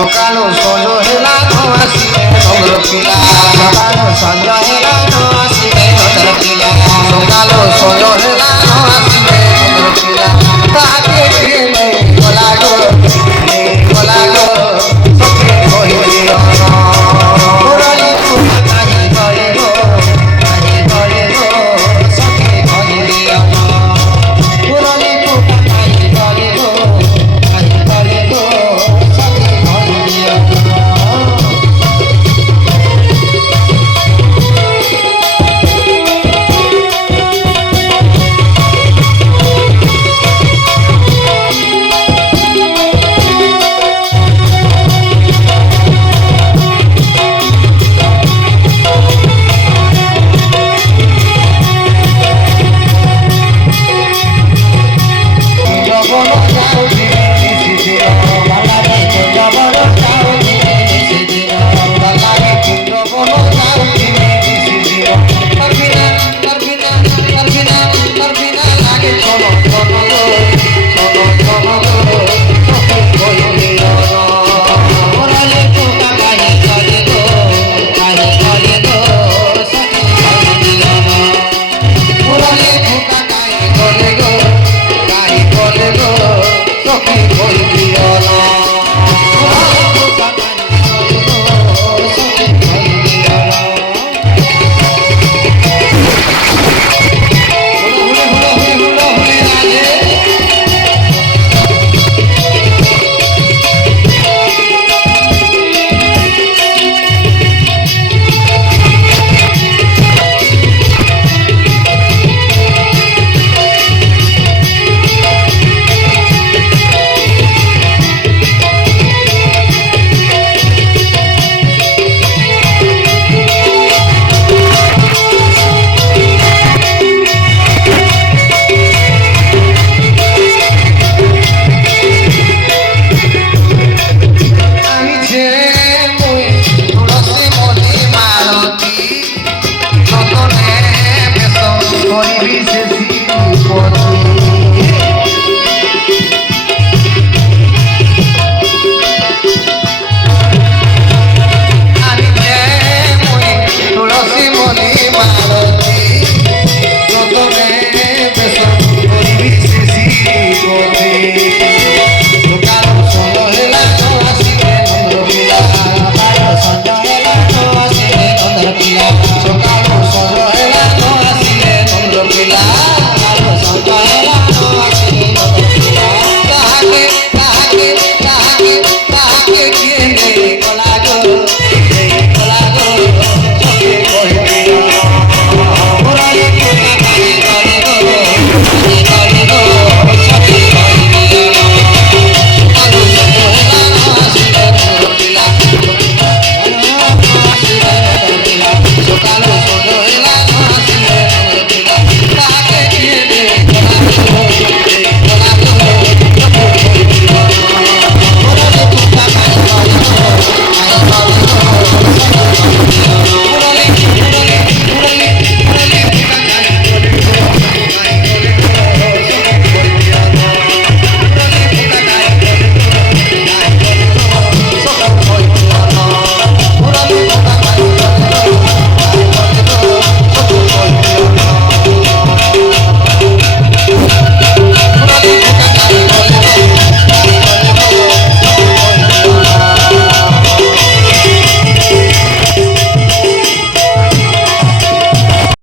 ସକାଳୁ ସଞ୍ଜ ହେଲା ନ ଆସିବେ ତମର ପିଲା ସକାଳୁ ସଞ୍ଜ ହେଲା ନ ଆସିବେ ତମର ପିଲା ସକାଳୁ ସଞ୍ଜ ହେଲା ନ ଆସିବେ ତମର ପିଲା ତାହାକେ କିଏ ନେଇ ଗଲା ଗୋ ଗଲା ଗୋ ସତେ କହିଲି ମୁରଲୀକୁ କାହିଁ ଗଲେ ଗୋ କାହିଁ ଗଲେ ଗୋ ସତେ କହିଲି ମୁରଲୀକୁ କାହିଁ ଗଲେ ଗୋ କାହିଁ ଗଲେ ଗୋ ସତେ କହିଲି জগন